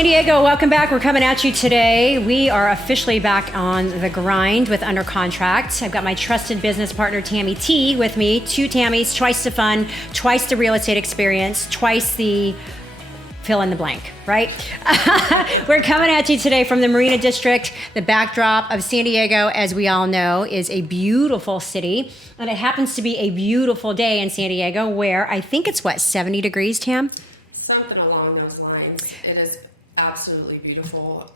San Diego, welcome back. We're coming at you today. We are officially back on the grind with Under Contract. I've got my trusted business partner, Tammy T, with me. Two Tammys, twice the fun, twice the real estate experience, twice the fill in the blank, right? We're coming at you today from the Marina District. The backdrop of San Diego, as we all know, is a beautiful city. And it happens to be a beautiful day in San Diego where I think it's, 70 degrees, Tam? Something along those lines. It is absolutely beautiful.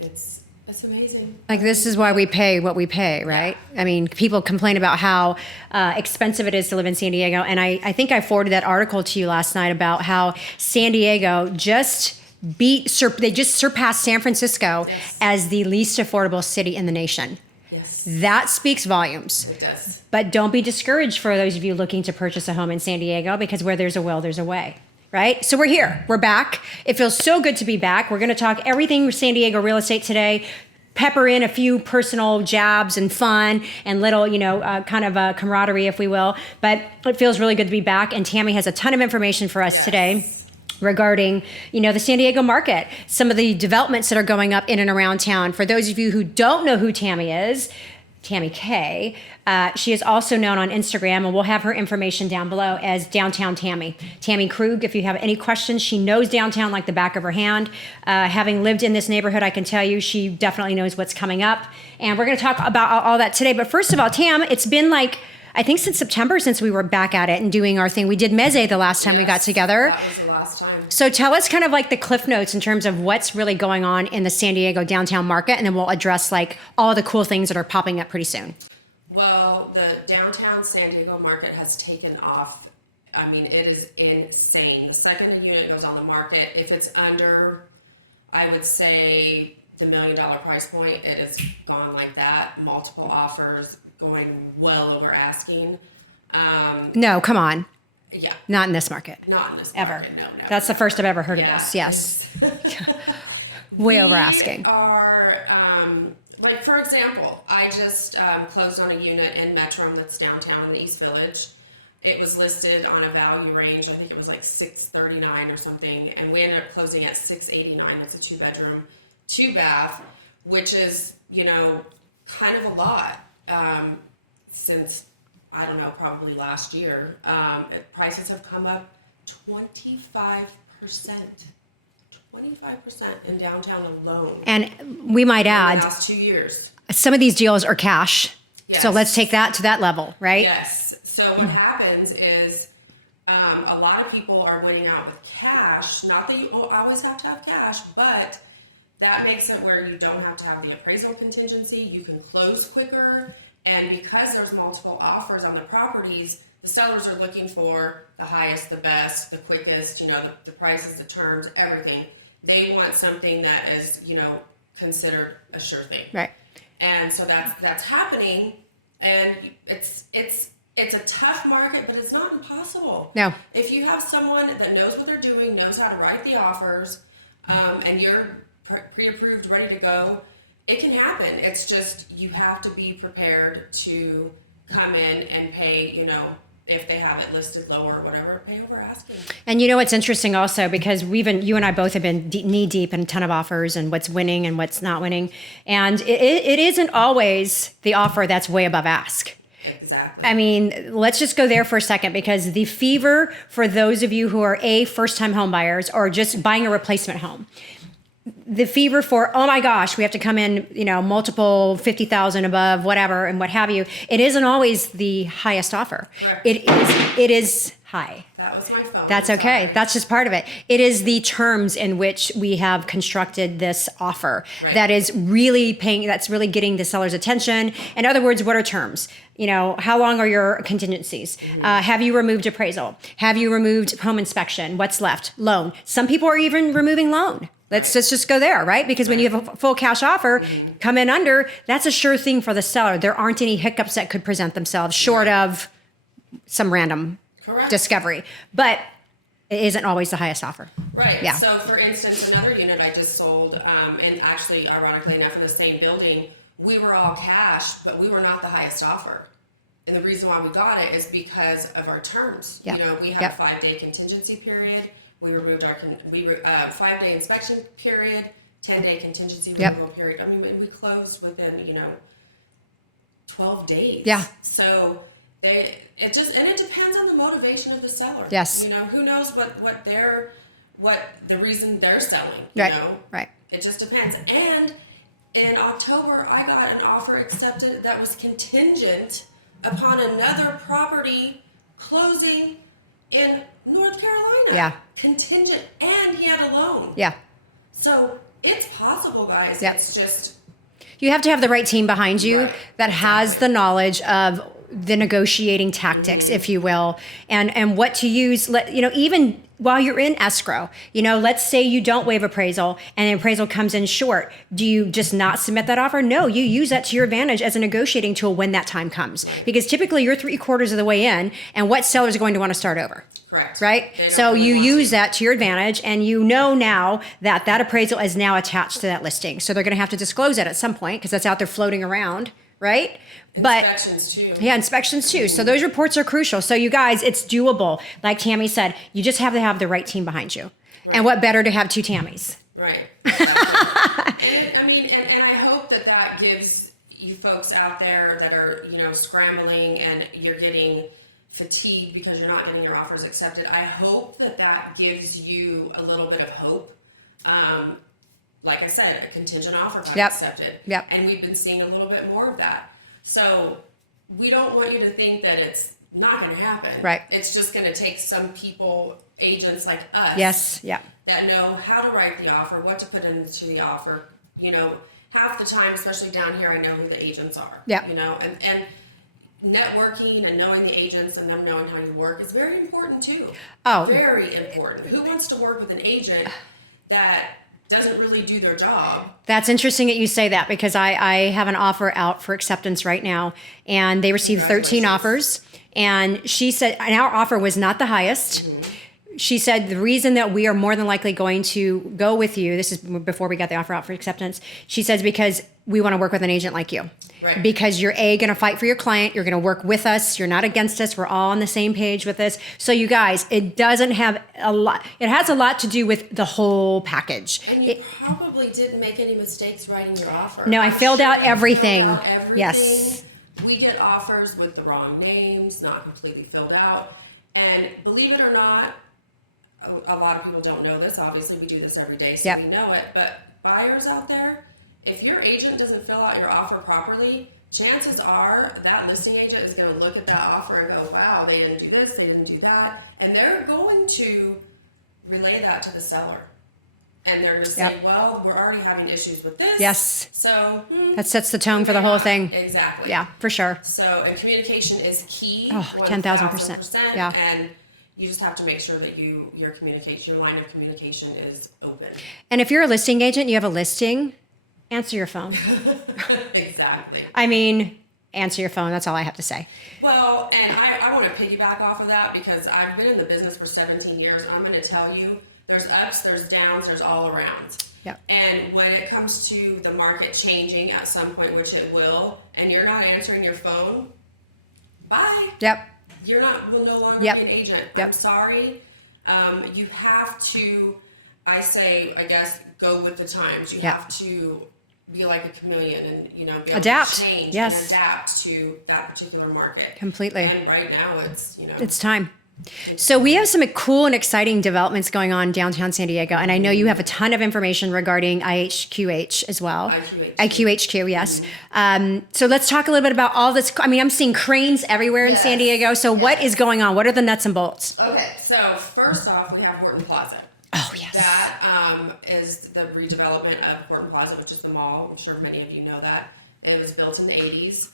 It's amazing. Like, this is why we pay what we pay, right? Yeah. I mean, people complain about how expensive it is to live in San Diego. And I think I forwarded that article to you last night about how San Diego they just surpassed San Francisco as the least affordable city in the nation. Yes. That speaks volumes. It does. But don't be discouraged for those of you looking to purchase a home in San Diego, because where there's a will, there's a way. Right? So we're here. We're back. It feels so good to be back. We're going to talk everything San Diego real estate today, pepper in a few personal jabs and fun and little, kind of a camaraderie, if we will. But it feels really good to be back. And Tammy has a ton of information for us today regarding, the San Diego market, some of the developments that are going up in and around town. For those of you who don't know who Tammy is, Tammy K. She is also known on Instagram, and we'll have her information down below as Downtown Tammy. Tammy Krug, if you have any questions, she knows downtown like the back of her hand. Having lived in this neighborhood, I can tell you she definitely knows what's coming up. And we're going to talk about all that today. But first of all, Tam, it's been I think since September since we were back at it and doing our thing. We did Meze the last time we got together. That was the last time. So tell us kind of the cliff notes in terms of what's really going on in the San Diego downtown market, and then we'll address all the cool things that are popping up pretty soon. Well, the downtown San Diego market has taken off. I mean, it is insane. The second a unit goes on the market, if it's under, I would say, the $1 million price point, it has gone like that. Multiple offers, going well over asking. No, come on. Yeah. Not in this market. Not in this ever. market. No. That's the first I've ever heard of this. Yes. Way over asking. We are, for example, I just closed on a unit in Metro that's downtown in the East Village. It was listed on a value range. I think it was $639 or something, and we ended up closing at $689. It's a 2-bedroom, 2-bath, which is kind of a lot. Since, I don't know, probably last year, prices have come up 25%. 25% in downtown alone. And we might add, in the last 2 years. Some of these deals are cash. Yes. So let's take that to that level, right? Yes. So what happens is a lot of people are winning out with cash. Not that you always have to have cash, but that makes it where you don't have to have the appraisal contingency. You can close quicker. And because there's multiple offers on the properties, the sellers are looking for the highest, the best, the quickest, the prices, the terms, everything. They want something that is, considered a sure thing. Right. And so that's happening. And it's a tough market, but it's not impossible. No. If you have someone that knows what they're doing, knows how to write the offers, and you're pre-approved, ready to go, it can happen. It's just you have to be prepared to come in and pay, if they have it listed lower or whatever, pay over asking. And it's interesting also because you and I both have been knee deep in a ton of offers and what's winning and what's not winning. And it isn't always the offer that's way above ask. Exactly. I mean, let's just go there for a second, because the fever for those of you who are first-time home buyers or just buying a replacement home, the fever for, oh my gosh, we have to come in, multiple 50,000 above, whatever, and what have you. It isn't always the highest offer. Correct. It is high. That was my phone. That's okay. That's just part of it. It is the terms in which we have constructed this offer that is really that's really getting the seller's attention. In other words, what are terms? How long are your contingencies? Mm-hmm. Have you removed appraisal? Have you removed home inspection? What's left? Loan. Some people are even removing loan. Let's just go there, right? Because when you have a full cash offer, come in under, that's a sure thing for the seller. There aren't any hiccups that could present themselves short of some random discovery. But it isn't always the highest offer. Right. Yeah. So, for instance, another unit I just sold, and actually, ironically enough, in the same building, we were all cash, but we were not the highest offer. And the reason why we got it is because of our terms. Yep. We have a 5-day contingency period. We removed our 5-day inspection period, 10-day contingency Yep. removal period. I mean, we closed within 12 days. Yeah. So it depends on the motivation of the seller. Yes. Who knows what the reason they're selling. Right. Right. It just depends. And in October, I got an offer accepted that was contingent upon another property closing in North Carolina. Yeah. Contingent, and he had a loan. Yeah. So it's possible, guys. Yep. It's just You have to have the right team behind you Right. that has the knowledge of the negotiating tactics, if you will, and what to use. Even while you're in escrow, let's say you don't waive appraisal and the appraisal comes in short. Do you just not submit that offer? No, you use that to your advantage as a negotiating tool when that time comes, because typically you're 3/4 of the way in, and what seller is going to want to start over? correct. Right? They don't So really you want use to. that to your advantage, and now that appraisal is now attached to that listing. So they're going to have to disclose it at some point because that's out there floating around, right? Inspections too. Yeah, inspections too. So those reports are crucial. So you guys, it's doable. Like Tammy said, you just have to have the right team behind you. Right. And what better to have two Tammys? Right. And I hope that gives you folks out there that are, scrambling and you're getting fatigued because you're not getting your offers accepted. I hope that gives you a little bit of hope. Like I said, a contingent offer got Yep. accepted. Yep. And we've been seeing a little bit more of that. So we don't want you to think that it's not going to happen. Right. It's just going to take some people, agents like us, Yes. Yeah. that know how to write the offer, what to put into the offer. Half the time, especially down here, I know who the agents are. Yeah. And networking and knowing the agents and them knowing how you work is very important too. Oh. Very important. Who wants to work with an agent that doesn't really do their job? That's interesting that you say that, because I have an offer out for acceptance right now, and they received 13 offers. And she said, and our offer was not the highest. Mm-hmm. She said the reason that we are more than likely going to go with you, this is before we got the offer out for acceptance, she says because we want to work with an agent like you. Right. Because you're going to fight for your client, you're going to work with us, you're not against us, we're all on the same page with this. So you guys, it doesn't have a lot, it has a lot to do with the whole package. And you probably didn't make any mistakes writing your offer. No, I I'm filled sure out you everything. filled out everything. Yes. We get offers with the wrong names, not completely filled out. And believe it or not, a lot of people don't know this. Obviously, we do this every day, so Yep. we know it. But buyers out there, if your agent doesn't fill out your offer properly, chances are that listing agent is going to look at that offer and go, wow, they didn't do this, they didn't do that. And they're going to relay that to the seller. And they're going to say, Yep. well, we're already having issues with this. Yes. So, That sets the tone for the whole thing. Exactly. Yeah, for sure. So, and communication is key. Oh, 10,000%. Yeah. And you just have to make sure that your line of communication is open. And if you're a listing agent, you have a listing, answer your phone. Exactly. I mean, answer your phone. That's all I have to say. Well, and I want to piggyback off of that because I've been in the business for 17 years. I'm going to tell you, there's ups, there's downs, there's all arounds. Yep. And when it comes to the market changing at some point, which it will, and you're not answering your phone, bye. Yep. Will no longer Yep. be an agent. Yep. I'm sorry. You have to, I guess, go with the times. You Yep. have to be like a chameleon and, be able Adapt. to change Yes. and adapt to that particular market. Completely. And right now it's, It's time. So we have some cool and exciting developments going on downtown San Diego, and I know you have a ton of information regarding IQHQ as well. IQHQ, yes. So let's talk a little bit about all this. I mean, I'm seeing cranes everywhere in San Yes. Diego. So what is going on? What are the nuts and bolts? Okay, so first off, we have Horton Plaza. Oh, yes. That is the redevelopment of Horton Plaza, which is the mall. I'm sure many of you know that. It was built in the 80s.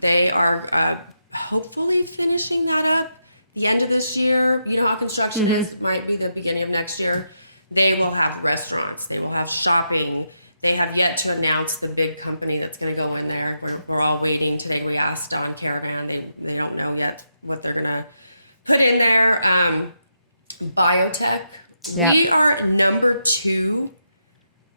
They are hopefully finishing that up the end of this year. You know how construction is, might be the beginning of next year. They will have restaurants, they will have shopping. They have yet to announce the big company that's going to go in there. We're all waiting. Today we asked on Caravan, they don't know yet what they're going to put in there. Biotech. Yep. We are number 2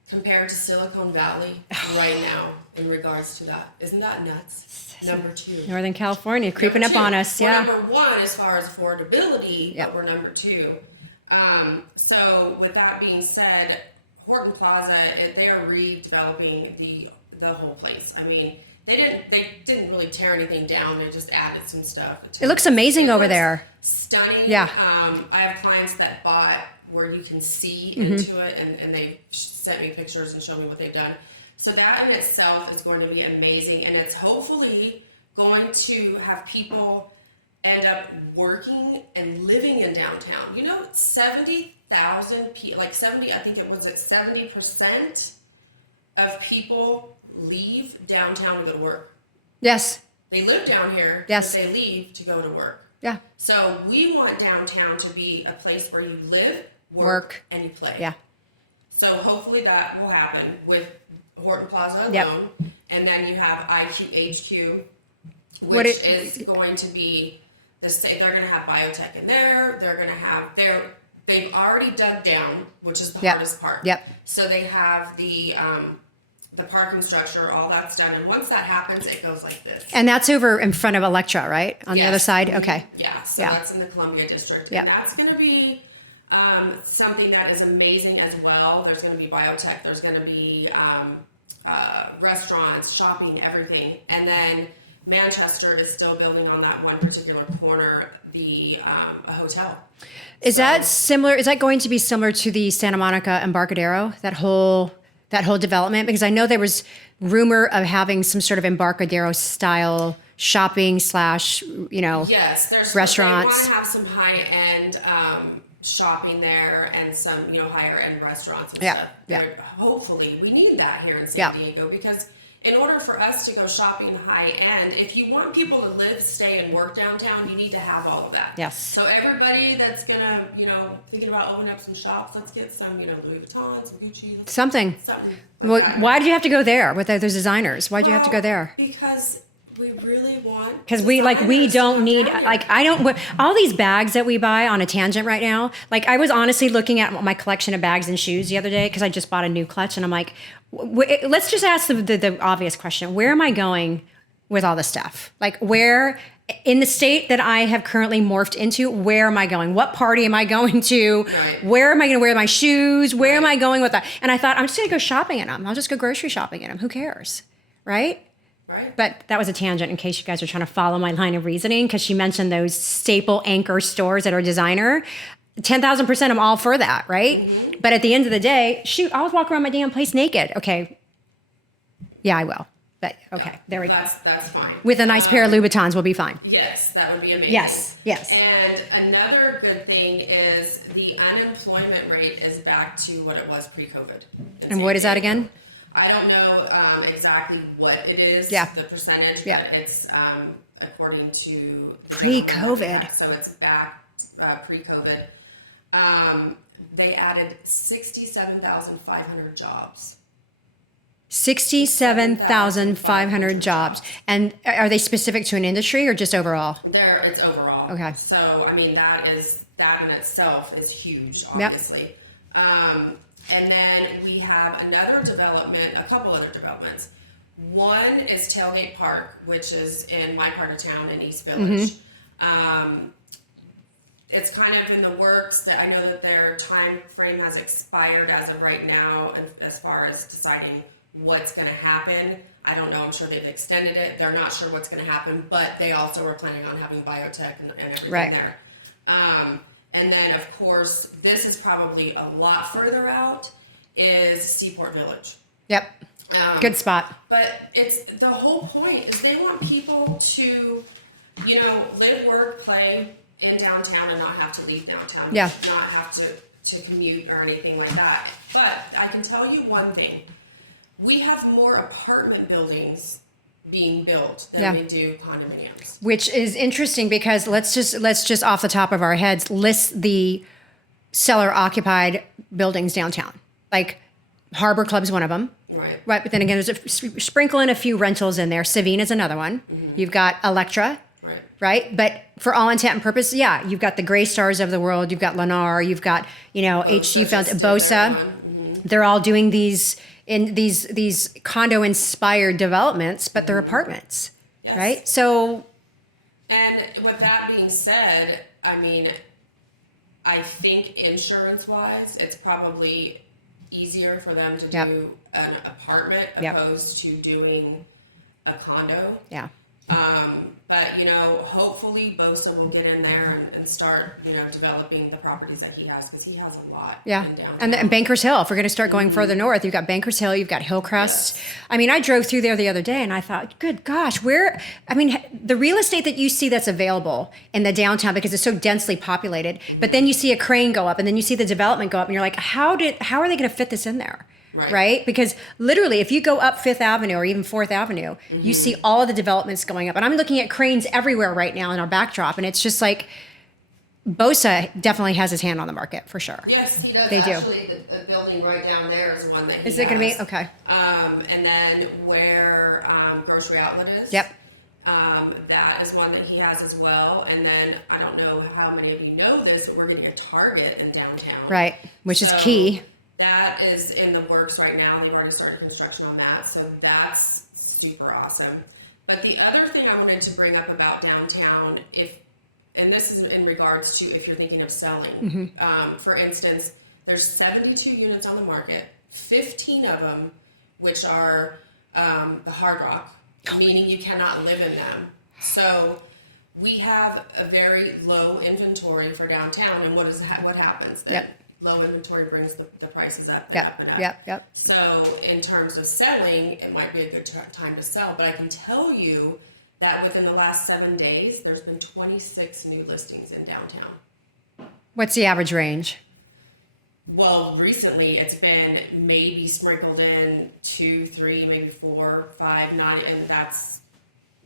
compared to Silicon Valley right now in regards to that. Isn't that nuts? Number 2. Northern California creeping Number up on 2. us. We're Yeah. number 1 as far as affordability, Yep. but we're number 2. So with that being said, Horton Plaza, they're redeveloping the whole place. I mean, they didn't really tear anything down. They just added some stuff. It looks amazing over there. Stunning. Yeah. I have clients that bought where you can see Mm-hmm. into it, and they sent me pictures and showed me what they've done. So that in itself is going to be amazing, and it's hopefully going to have people end up working and living in downtown. 70,000 people, like 70, I think it was at 70% of people leave downtown to go to work. Yes. They live down here, Yes. but they leave to go to work. Yeah. So we want downtown to be a place where you live, Work. and you play. Yeah. So hopefully that will happen with Horton Plaza alone. Yep. And then you have IQHQ, What which is going to be they're going to have biotech in there. They're going to have they've already dug down, which is the Yep. hardest part. Yep. So they have the parking structure, all that's done, and once that happens, it goes like this. And that's over in front of Electra, right? On the other Yes. side? Okay. Yeah, so Yeah. that's in the Columbia District. Yep. And that's going to be something that is amazing as well. There's going to be biotech, there's going to be restaurants, shopping, everything. And then Manchester is still building on that one particular corner, a hotel. Is that similar? Is that going to be similar to the Santa Monica Embarcadero? That whole development? Because I know there was rumor of having some sort of Embarcadero style shopping / Yes, there's restaurants. They want to have some high end shopping there and some higher end restaurants and Yeah, stuff. yeah. Hopefully, we need that here in San Yeah. Diego because in order for us to go shopping high end, if you want people to live, stay, and work downtown, you need to have all of that. Yes. So everybody that's gonna thinking about opening up some shops, let's get some Louis Vuitton, some Gucci, Something. something. Well, that. why did you have to go there with those designers? Why did you have to go there? Because we really want. Because we designers to don't come need, down here. like, I don't, all these bags that we buy on a tangent right now. Like, I was honestly looking at my collection of bags and shoes the other day because I just bought a new clutch, and I'm like, let's just ask the obvious question: where am I going with all this stuff? Like, where in the state that I have currently morphed into, where am I going? What party am I going to? Right. Where am I going to wear my shoes? Where am I going with that? And I thought, I'm just going to go shopping in them. I'll just go grocery shopping in them. Who cares? Right? Right. But that was a tangent in case you guys are trying to follow my line of reasoning, because she mentioned those staple anchor stores that are designer. 10,000% I'm all for that, right? Mm-hmm. But at the end of the day, shoot, I'll walk around my damn place naked. Okay. Yeah, I will. But okay, there we go. That's fine. With a nice pair of Louboutins, we'll be fine. Yes, that would be amazing. Yes, yes. And another good thing is the unemployment rate is back to what it was pre-COVID. And what is that again? I don't know exactly what it is, Yeah. the percentage, Yeah. but it's according to the Pre-COVID. government. Yeah, so it's back pre-COVID. They added 67,500 jobs. 67,500 jobs. And are they specific to an industry or just overall? It's overall. Okay. So I mean that in itself is huge, obviously. And then we have a couple other developments. One is Tailgate Park, which is in my part of town in East Village. It's kind of in the works. That I know that their time frame has expired as of right now, and as far as deciding what's going to happen. I don't know. I'm sure they've extended it. They're not sure what's going to happen, but they also are planning on having biotech and everything Right. there. And then, of course, this is probably a lot further out, is Seaport Village. Yep. Good spot. But it's the whole point is they want people to, live, work, play in downtown and not have to leave downtown. Yeah. Not have to commute or anything like that. But I can tell you one thing. We have more apartment buildings being built than we do condominiums. Which is interesting because let's just off the top of our heads list the seller occupied buildings downtown. Like Harbor Club's one of them. Right. Right, but then again, there's sprinkle in a few rentals in there. Savina's another one. You've got Electra. Right. But for all intent and purpose, yeah, you've got the Gray Stars of the world. You've got Lennar. You've got, HG Fountain, Bosa. They're all doing these condo inspired developments, but they're apartments. Yes. Right. So. And with that being said, I mean, I think insurance-wise, it's probably easier for them to Yep. do an apartment Yep. opposed to doing a condo. Yeah. But, hopefully BOSA will get in there and start, developing the properties that he has, because he has a lot Yeah. in downtown. And Bankers Hill, if we're going to start going further north, you've got Bankers Hill, you've got Hillcrest. Yes. I mean, I drove through there the other day and I thought, good gosh, the real estate that you see that's available in the downtown, because it's so densely populated, but then you see a crane go up and then you see the development go up and you're like, how are they going to fit this in there? Right? Because literally, if you go up Fifth Avenue or even Fourth Avenue, you see all of the developments going up. And I'm looking at cranes everywhere right now in our backdrop. And it's just like, BOSA definitely has his hand on the market for sure. Yes, he does. They do. Actually, the building right down there is one that he Is it going to has. be? Okay. And then where Grocery Outlet is. Yep. That is one that he has as well. And then I don't know how many of you know this, but we're getting a Target in downtown. Right. Which is So key. That is in the works right now. They've already started construction on that. So that's super awesome. But the other thing I wanted to bring up about downtown, and this is in regards to if you're thinking of selling. For instance, there's 72 units on the market, 15 of them, which are the Hard Rock, meaning you cannot live in them. So we have a very low inventory for downtown, and what happens? Yep. Low inventory brings the prices up and Yep. up and up. Yep. So in terms of selling, it might be a good time to sell, but I can tell you that within the last 7 days, there's been 26 new listings in downtown. What's the average range? Well, recently it's been maybe sprinkled in 2, 3, maybe 4, 5, and that's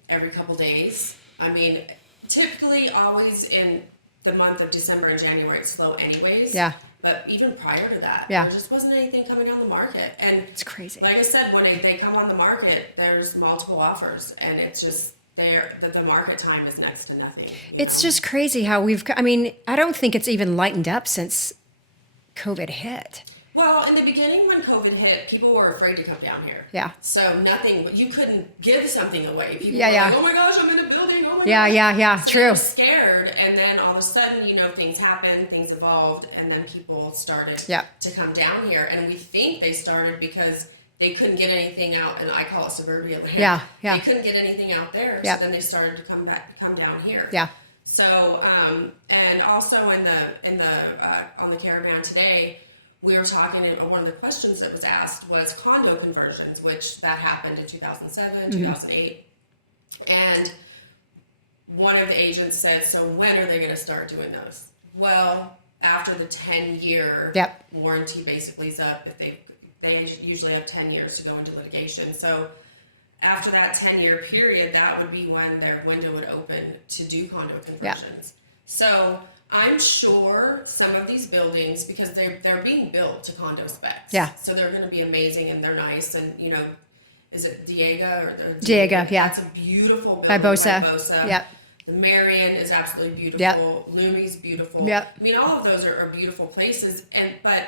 every couple days. I mean, typically always in the month of December and January, it's slow anyways. Yeah. But even prior to that, Yeah. there just wasn't anything coming on the market. And It's crazy. like I said, when they come on the market, there's multiple offers, and it's just that the market time is next to nothing. It's just crazy how I don't think it's even lightened up since COVID hit. Well, in the beginning when COVID hit, people were afraid to come down here. Yeah. So you couldn't give something away. People Yeah, were yeah. like, oh my gosh, I'm in a building. Oh my Yeah, gosh. yeah, So true. they were scared, and then all of a sudden, things happened, things evolved, and then people started Yeah. to come down here. And we think they started because they couldn't get anything out, and I call it suburbia land. Yeah, yeah. They couldn't get anything out there, Yeah. so then they started to come down here. Yeah. So, and also on the Caravan today, we were talking, and one of the questions that was asked was condo conversions, which that happened in 2007, 2008. And one of the agents said, so when are they going to start doing those? Well, after the 10-year Yep. warranty basically is up, if they usually have 10 years to go into litigation. So after that 10-year period, that would be when their window would open to do condo conversions. So I'm sure some of these buildings, because they're being built to condo specs. Yeah. So they're going to be amazing and they're nice. And, is it Diego or Diego, yeah. That's a beautiful building. By BOSA. BOSA. Yep. The Marion is absolutely beautiful. Yep. Lumi's beautiful. Yep. I mean, all of those are beautiful places. But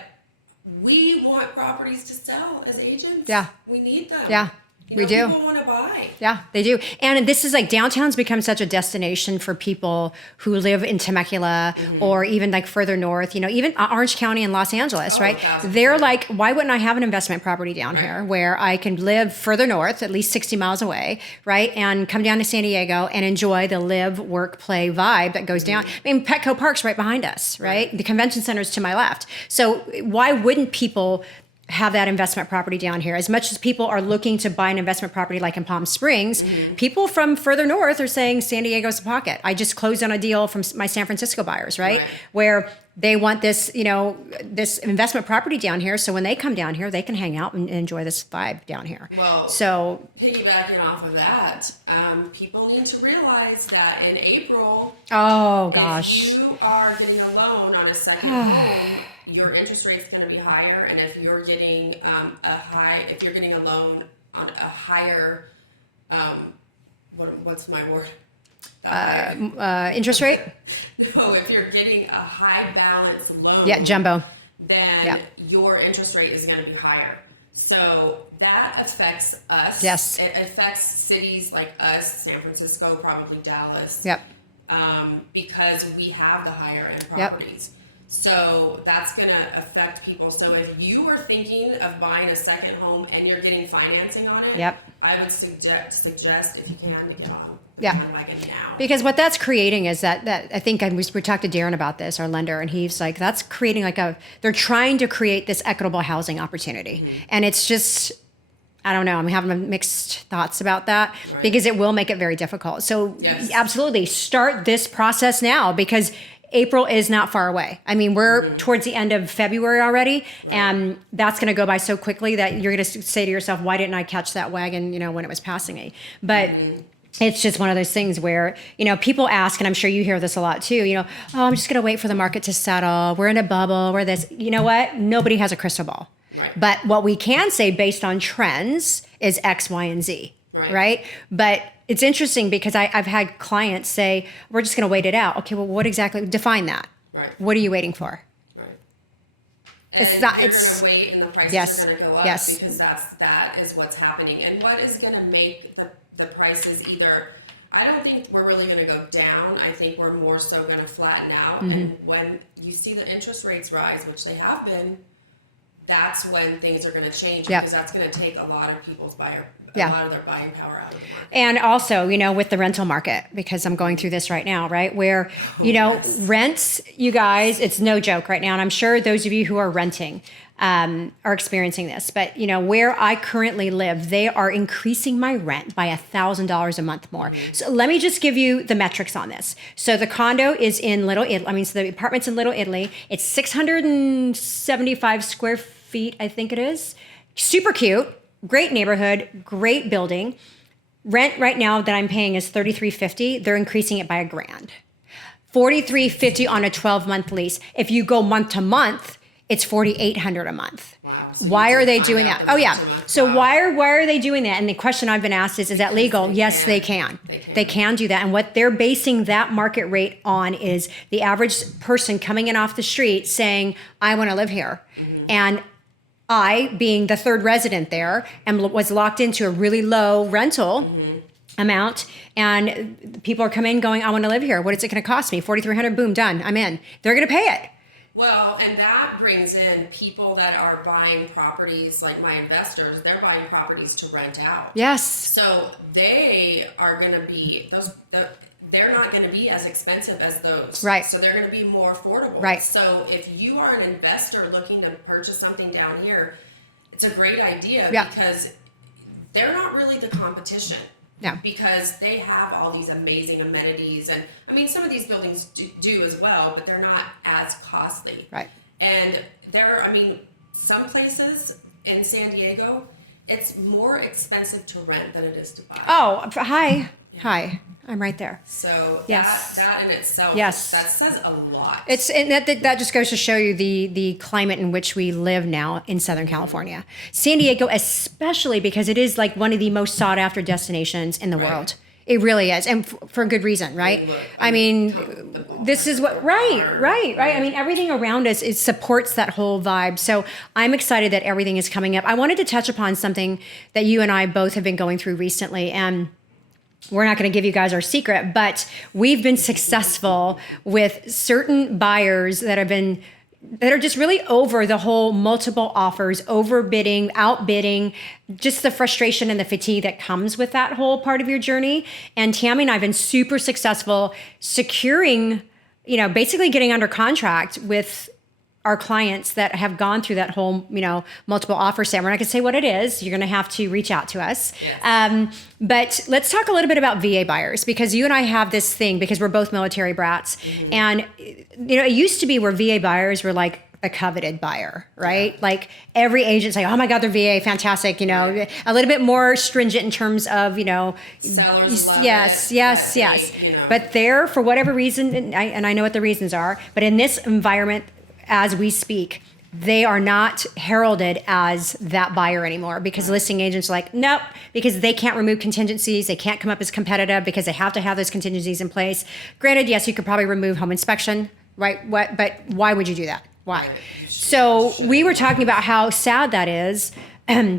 we want properties to sell as agents. Yeah. We need them. Yeah. We do. People want to buy. Yeah, they do. And this is like downtown's become such a destination for people who live in Temecula or even like further north, even Orange County and Los Angeles, right? 1,000%. They're like, why wouldn't I have an investment property down here where I can live further north, at least 60 miles away, right? And come down to San Diego and enjoy the live, work, play vibe that goes down. I mean, Petco Park's right behind us, right? The convention center's to my left. So why wouldn't people have that investment property down here? As much as people are looking to buy an investment property like in Palm Springs, people from further north are saying San Diego's a pocket. I just closed on a deal from my San Francisco buyers, right? Where they want this, this investment property down here. So when they come down here, they can hang out and enjoy this vibe down here. Well, so piggybacking off of that, people need to realize that in April, oh gosh, if you are getting a loan on a second home, your interest rate's going to be higher, and if you're getting a loan on a higher, what's my word? interest rate? No, if you're getting a high balance loan, Yeah, jumbo. then your interest rate is going to be higher. So that affects us. Yes. It affects cities like us, San Francisco, probably Dallas. Yep. Because we have the higher end Yep. properties. So that's going to affect people. So if you are thinking of buying a second home and you're getting financing on it, Yep. I would suggest if you can to get on the Yeah. bandwagon now. Because what that's creating is that I think we talked to Darren about this, our lender, and he's like, that's creating they're trying to create this equitable housing opportunity. Mm-hmm. And it's just, I don't know, I'm having mixed thoughts about that because it will make it very difficult. So absolutely start this process now because April is not far away. I mean, we're towards the end of February already, and that's going to go by so quickly that you're going to say to yourself, why didn't I catch that wagon, when it was passing me? But it's just one of those things where, people ask, and I'm sure you hear this a lot too, oh, I'm just going to wait for the market to settle. We're in a bubble. We're this. You know what? Nobody has a crystal ball. Right. But what we can say based on trends is X, Y, and Z. Right? But it's interesting because I've had clients say, we're just going to wait it out. Okay, well, what exactly? Define that. Right. What are you waiting for? Right. And they're going to wait and the prices are going to go up because that is what's happening. And what is going to make the prices either, I don't think we're really going to go down. I think we're more so going to flatten out. Mm-hmm. And when you see the interest rates rise, which they have been, that's when things are going to change because that's going to take a lot of people's a lot of their buying power out of the market. And also, with the rental market, because I'm going through this right now, right? Where, rents, you guys, it's no joke right now. And I'm sure those of you who are renting are experiencing this. But, where I currently live, they are increasing my rent by $1,000 a month more. Mm-hmm. So let me just give you the metrics on this. So the condo is in Little Italy. So the apartment's in Little Italy. It's 675 square feet, I think it is. Super cute. Great neighborhood, great building. Rent right now that I'm paying is $3,350. They're increasing it by $1,000. $4,350 on a 12-month lease. If you go month to month, it's $4,800 a month. Wow. So why are they doing that? Oh yeah. So why are they doing that? And the question I've been asked is that legal? Yes, they can. They can do that. And what they're basing that market rate on is the average person coming in off the street saying, I want to live here. Mm-hmm. And I, being the third resident there, was locked into a really low rental amount, and people are coming going, I want to live here. What is it going to cost me? $4,300, boom, done. I'm in. They're going to pay it. Well, and that brings in people that are buying properties, like my investors, they're buying properties to rent out. Yes. So they are going to be, they're not going to be as expensive as those. Right. So they're going to be more affordable. Right. So if you are an investor looking to purchase something down here, it's a great idea because they're not really the competition. Yeah. Because they have all these amazing amenities. And I mean, some of these buildings do as well, but they're not as costly. Right. And some places in San Diego, it's more expensive to rent than it is to buy. Oh, hi. I'm right there. So yes. that in itself, that says a lot. And that just goes to show you the climate in which we live now in Southern California. San Diego, especially because it is like one of the most sought after destinations in the world. It really is. And for good reason, right? This is what, right. I mean, everything around us, it supports that whole vibe. So I'm excited that everything is coming up. I wanted to touch upon something that you and I both have been going through recently. And we're not going to give you guys our secret, but we've been successful with certain buyers that are just really over the whole multiple offers, overbidding, outbidding, just the frustration and the fatigue that comes with that whole part of your journey. And Tammy and I have been super successful securing, basically getting under contract with our clients that have gone through that whole, multiple offer set. We're not going to say what it is. You're going to have to reach out to us. Yes. But let's talk a little bit about VA buyers, because you and I have this thing, because we're both military brats. Mm-hmm. And, it used to be where VA buyers were like a coveted buyer, right? Yeah. Like every agent's like, oh my God, they're VA, fantastic. A little bit more stringent in terms of, sellers love yes. But there, for whatever reason, and I know what the reasons are, but in this environment, as we speak, they are not heralded as that buyer anymore, because listing agents are like, nope, because they can't remove contingencies. They can't come up as competitive because they have to have those contingencies in place. Granted, yes, you could probably remove home inspection, right? But why would you do that? Why? So we were talking about how sad that is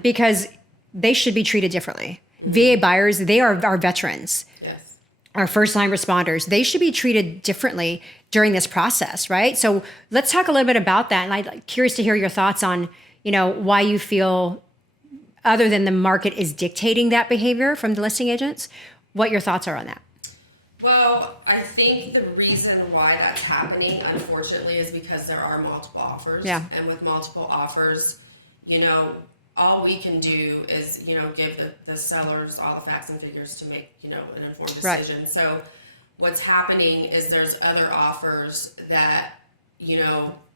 because they should be treated differently. VA buyers, they are our veterans. Yes. our first line responders, they should be treated differently during this process, right? So let's talk a little bit about that. And I'm curious to hear your thoughts on, why you feel, other than the market is dictating that behavior from the listing agents, what your thoughts are on that. Well, I think the reason why that's happening, unfortunately, is because there are multiple offers. Yeah. And with multiple offers, all we can do is, give the sellers all the facts and figures to make, an informed decision. Right. So what's happening is there's other offers that,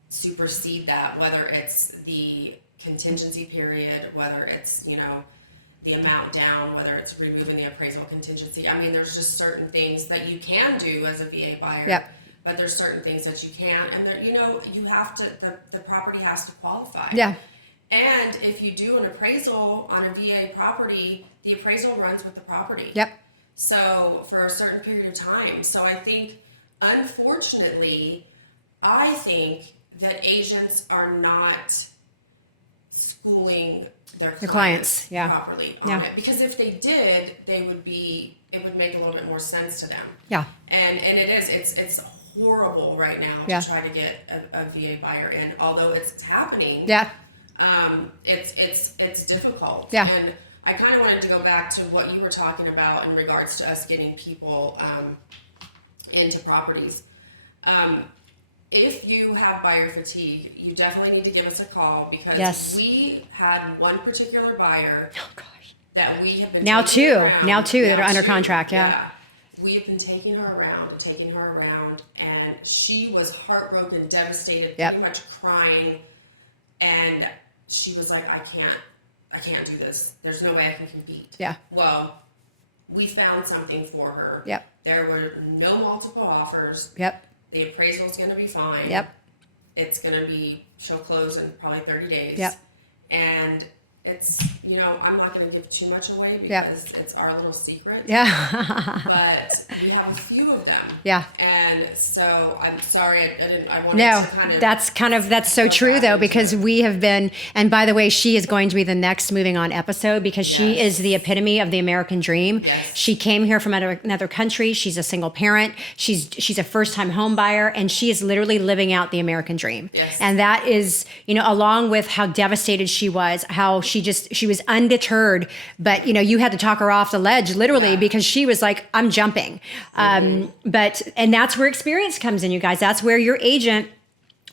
supersede that, whether it's the contingency period, whether it's, the amount down, whether it's removing the appraisal contingency. I mean, there's just certain things that you can do as a VA buyer. Yep. But there's certain things that you can't, and there, you have to, the property has to qualify. Yeah. And if you do an appraisal on a VA property, the appraisal runs with the property. Yep. So for a certain period of time. So I think, unfortunately, that agents are not schooling their clients properly on it. Because if they did, it would make a little bit more sense to them. Yeah. And it's horrible right now to try to get a VA buyer in, although it's happening. Yeah. It's difficult. Yeah. And I kind of wanted to go back to what you were talking about in regards to us getting people into properties. If you have buyer fatigue, you definitely need to give us a call, because we had one particular buyer that we have been now two that are under contract. Yeah. We have been taking her around, and she was heartbroken, devastated, pretty much crying, and she was like, I can't do this. There's no way I can compete. Yeah. Well, we found something for her. Yep. There were no multiple offers. Yep. The appraisal is going to be fine. Yep. It's going to be, she'll close in probably 30 days. Yep. And it's, I'm not going to give too much away because it's our little secret. Yeah. But we have a few of them. Yeah. And so I'm sorry, I wanted to kind of. That's so true though, because we have been, and by the way, she is going to be the next moving on episode, because she is the epitome of the American dream. Yes. She came here from another country. She's a single parent. She's a first time home buyer, and she is literally living out the American dream. Yes. And that is, along with how devastated she was, how she was undeterred, but you had to talk her off the ledge literally, because she was like, I'm jumping. And that's where experience comes in, you guys. That's where your agent,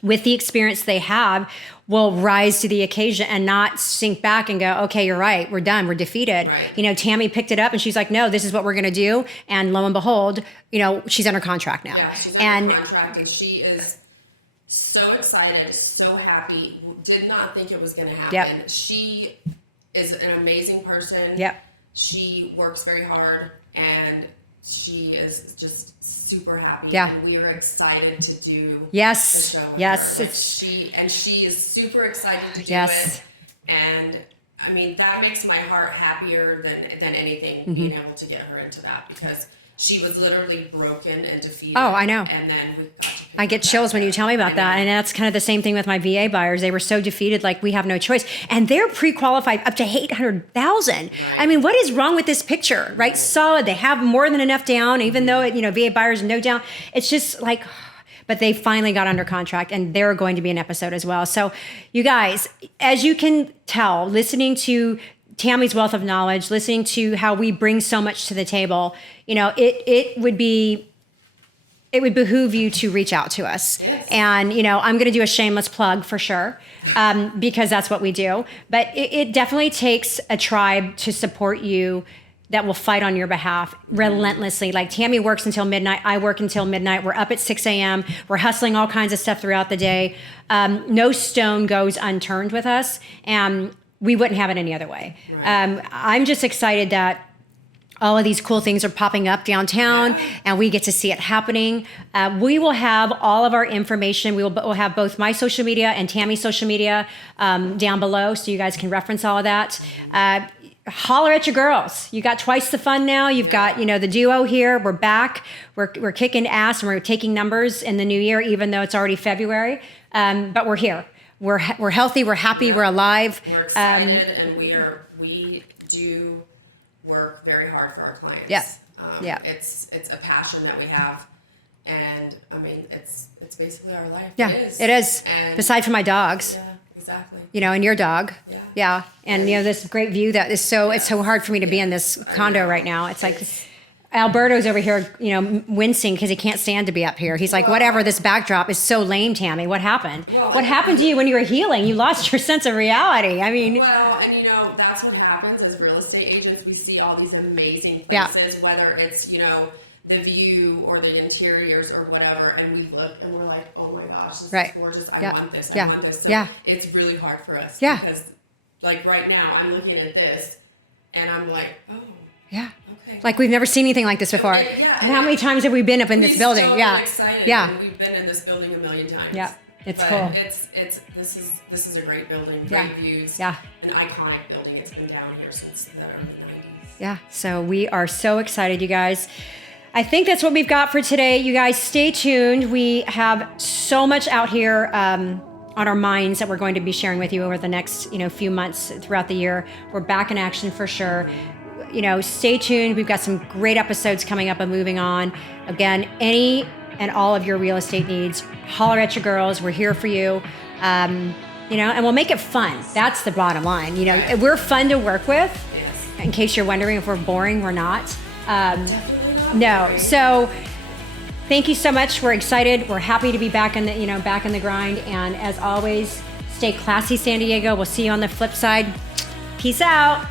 with the experience they have, will rise to the occasion and not sink back and go, okay, you're right, we're done, we're defeated. Right. Tammy picked it up and she's like, no, this is what we're going to do. And lo and behold, she's under contract now. Yeah, she's under contract, and she is so excited, so happy. Did not think it was going to happen. Yep. She is an amazing person. Yep. She works very hard, and she is just super happy. Yeah. And we are excited to do the show with her. She is super excited to do it. And I mean, that makes my heart happier than anything, being able to get her into that, because she was literally broken and defeated. Oh, I know. And then we got to I get chills when you tell me about that. And that's kind of the same thing with my VA buyers. They were so defeated, like, we have no choice. And they're pre-qualified up to $800,000. Right. I mean, what is wrong with this picture, right? Solid. They have more than enough down, even though, VA buyers no down. It's just like, but they finally got under contract, and they're going to be an episode as well. So you guys, as you can tell, listening to Tammy's wealth of knowledge, listening to how we bring so much to the table, it would behoove you to reach out to us. Yes. And, I'm going to do a shameless plug for sure, because that's what we do. But it definitely takes a tribe to support you that will fight on your behalf relentlessly. Like, Tammy works until midnight. I work until midnight. We're up at 6 a.m. We're hustling all kinds of stuff throughout the day. No stone goes unturned with us. And we wouldn't have it any other way. Right. I'm just excited that all of these cool things are popping up downtown, and we get to see it happening. We will have all of our information. We'll have both my social media and Tammy's social media down below, so you guys can reference all of that. Holler at your girls. You got twice the fun now. You've got, the duo here. We're back. We're kicking ass, and we're taking numbers in the new year, even though it's already February. But we're here. We're healthy. We're happy. We're alive. We're excited, and we do work very hard for our clients. Yeah. Yeah. It's a passion that we have. And I mean, it's basically our life. Yeah, it is. And Aside from my dogs, yeah, exactly. you know, and your dog. Yeah. Yeah. And, you know, this great view that is so, it's so hard for me to be in this condo right now. It's like, Alberto's over here, you know, wincing because he can't stand to be up here. He's like, whatever, this backdrop is so lame, Tammy. What happened? What happened to you when you were healing? You lost your sense of reality. I mean. Well, and you know, that's what happens as real estate agents. We see all these amazing Yeah. places, whether it's, you know, the view or the interiors or whatever, and we look and we're like, oh my gosh, this Right. is gorgeous. I Yeah. want this. Yeah. I want this. So Yeah. it's really hard for us. Yeah. Because like right now, I'm looking at this and I'm like, oh, Yeah. okay. Like we've never seen anything like this before. Yeah. How many times have we been up in this building? So Yeah. excited. Yeah. And we've been in this building a million times. Yeah. It's But cool. This is a great building, Yeah. great views. Yeah. An iconic building. It's been down here since the early 90s. Yeah. So we are so excited, you guys. I think that's what we've got for today. You guys stay tuned. We have so much out here on our minds that we're going to be sharing with you over the next, you know, few months throughout the year. We're back in action for sure. You know, stay tuned. We've got some great episodes coming up and moving on. Again, any and all of your real estate needs, holler at your girls. We're here for you. You know, and we'll make it fun. That's the bottom line. You know, we're fun to work with. Yes. In case you're wondering if we're boring, we're not. Definitely not No. boring. So thank you so much. We're excited. We're happy to be back in the, you know, back in the grind. And as always, stay classy, San Diego. We'll see you on the flip side. Peace out.